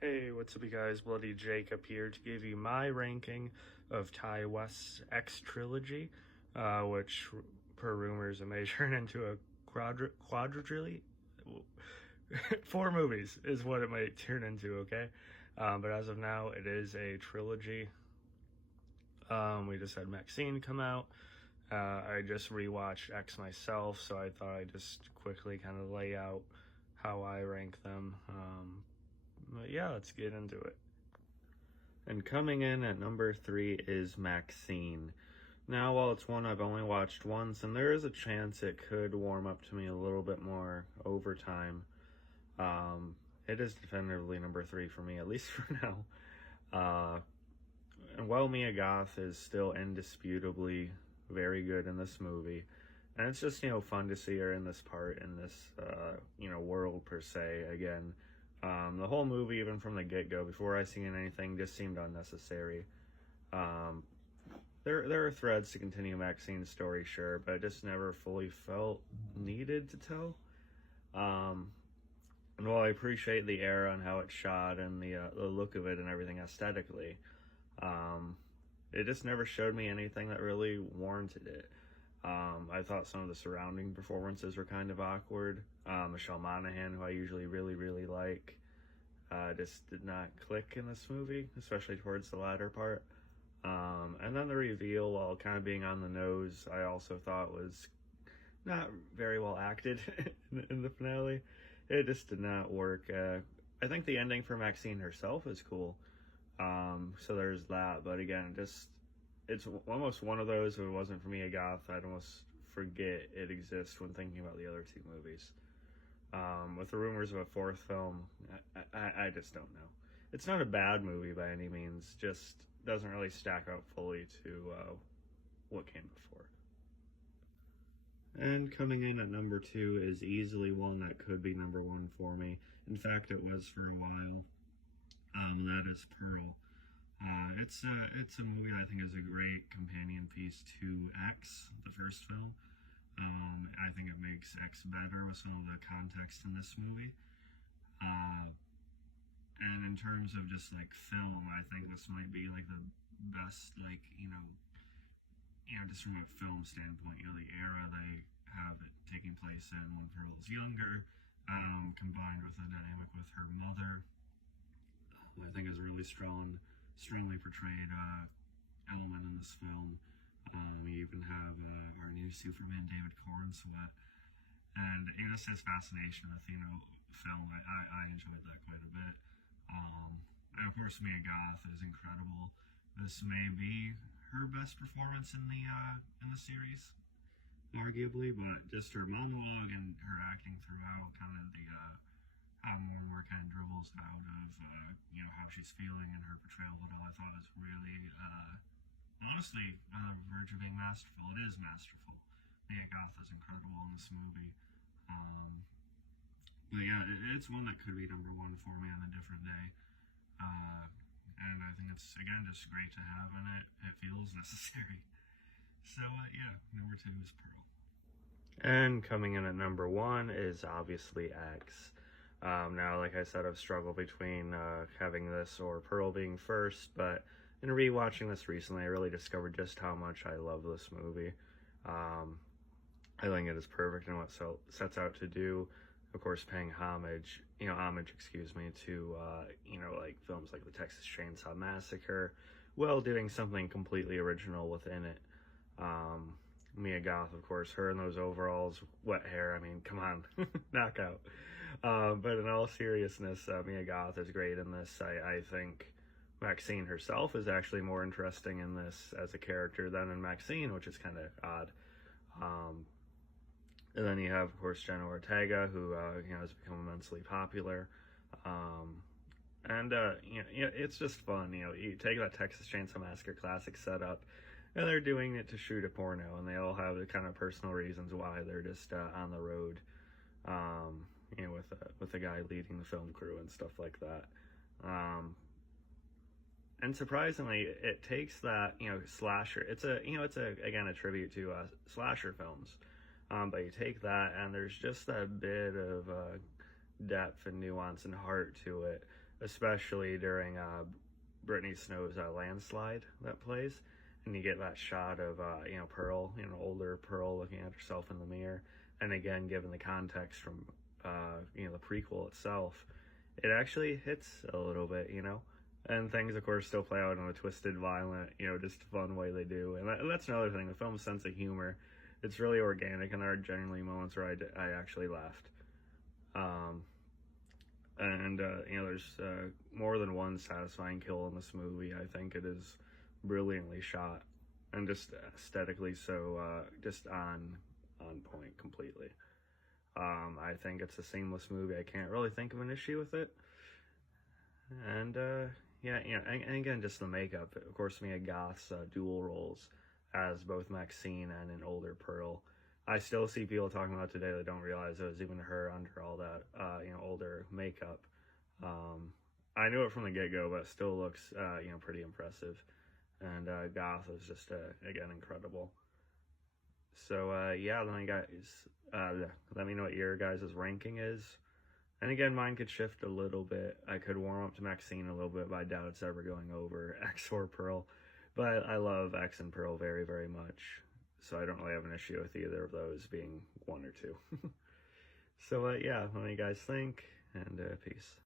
Hey, what's up, you guys? Bloody Jacob here to give you my ranking of Ty West's X Trilogy, which, per rumors, it may turn into a quadrilogy. 4 movies is what it might turn into, okay? But as of now, it is a trilogy. We just had Maxine come out. I just rewatched X myself, so I thought I'd just quickly kind of lay out how I rank them. But yeah, let's get into it. And coming in at number 3 is Maxine. Now, while it's one I've only watched once, and there is a chance it could warm up to me a little bit more over time, it is definitively number 3 for me, at least for now. And while Mia Goth is still indisputably very good in this movie, and it's just, fun to see her in this part, in this, world per se, again. The whole movie, even from the get-go, before I seen anything, just seemed unnecessary. There are threads to continue Maxine's story, sure, but it just never fully felt needed to tell. And while I appreciate the era and how it's shot and the look of it and everything aesthetically, it just never showed me anything that really warranted it. I thought some of the surrounding performances were kind of awkward. Michelle Monaghan, who I usually really like, just did not click in this movie, especially towards the latter part. And then the reveal, while kind of being on the nose, I also thought was not very well acted in the finale. It just did not work. I think the ending for Maxine herself is cool. So there's that, but again, it's almost one of those, if it wasn't for Mia Goth, I'd almost forget it exists when thinking about the other 2 movies. With the rumors of a 4th film, I just don't know. It's not a bad movie by any means, just doesn't really stack up fully to what came before. And coming in at number 2 is easily one that could be number 1 for me. In fact, it was for a while. That is Pearl. It's a movie that I think is a great companion piece to X, the first film. I think it makes X better with some of the context in this movie. And in terms of just like film, I think this might be like the best, like, just from a film standpoint, the era they have it taking place in when Pearl is younger, combined with the dynamic with her mother, I think is a really strongly portrayed element in this film. We even have our new Superman, David Cornswet, and just his fascination with film. I enjoyed that quite a bit. And of course, Mia Goth is incredible. This may be her best performance in the series, arguably, but just her monologue and her acting throughout, kind of the how more kind of dribbles out of how she's feeling and her portrayal of it all, I thought was really honestly on the verge of being masterful. It is masterful. Mia Goth is incredible in this movie. But yeah, it's one that could be number 1 for me on a different day. And I think it's, again, just great to have, and it feels necessary. So yeah, number 2 is Pearl. And coming in at number 1 is obviously X. Now, like I said, I've struggled between having this or Pearl being first, but in rewatching this recently, I really discovered just how much I love this movie. I think it is perfect in what it sets out to do. Of course, paying homage, to, like films like the Texas Chainsaw Massacre, while doing something completely original within it. Mia Goth, of course, her in those overalls, wet hair, I mean, come on, knockout. But in all seriousness, Mia Goth is great in this. I think Maxine herself is actually more interesting in this as a character than in Maxine, which is kind of odd. And then you have, of course, Jenna Ortega, who has become immensely popular. It's just fun. You take that Texas Chainsaw Massacre classic setup, and they're doing it to shoot a porno, and they all have the kind of personal reasons why they're just on the road, with a guy leading the film crew and stuff like that. And surprisingly, it takes that slasher. It's again a tribute to slasher films. But you take that, and there's just that bit of depth and nuance and heart to it especially during Brittany Snow's landslide that plays, and you get that shot of Pearl, older Pearl looking at herself in the mirror, and again, given the context from the prequel itself, it actually hits a little bit, and things of course still play out in a twisted, violent, just fun way they do, and that's another thing. The film's sense of humor, it's really organic, and there are genuinely moments where I actually laughed. And there's more than one satisfying kill in this movie. I think it is brilliantly shot and just aesthetically so just on point completely. I think it's a seamless movie. I can't really think of an issue with it. And and again, just the makeup. Of course, Mia Goth's dual roles as both Maxine and an older Pearl. I still see people talking about today that don't realize it was even her under all that, older makeup. I knew it from the get-go, but it still looks, pretty impressive. And Goth is just, again, incredible. So, let me know what your guys' ranking is. And again, mine could shift a little bit. I could warm up to Maxine a little bit, but I doubt it's ever going over X or Pearl. But I love X and Pearl very, very much. So I don't really have an issue with either of those being 1 or 2. So, what do you guys think? And peace.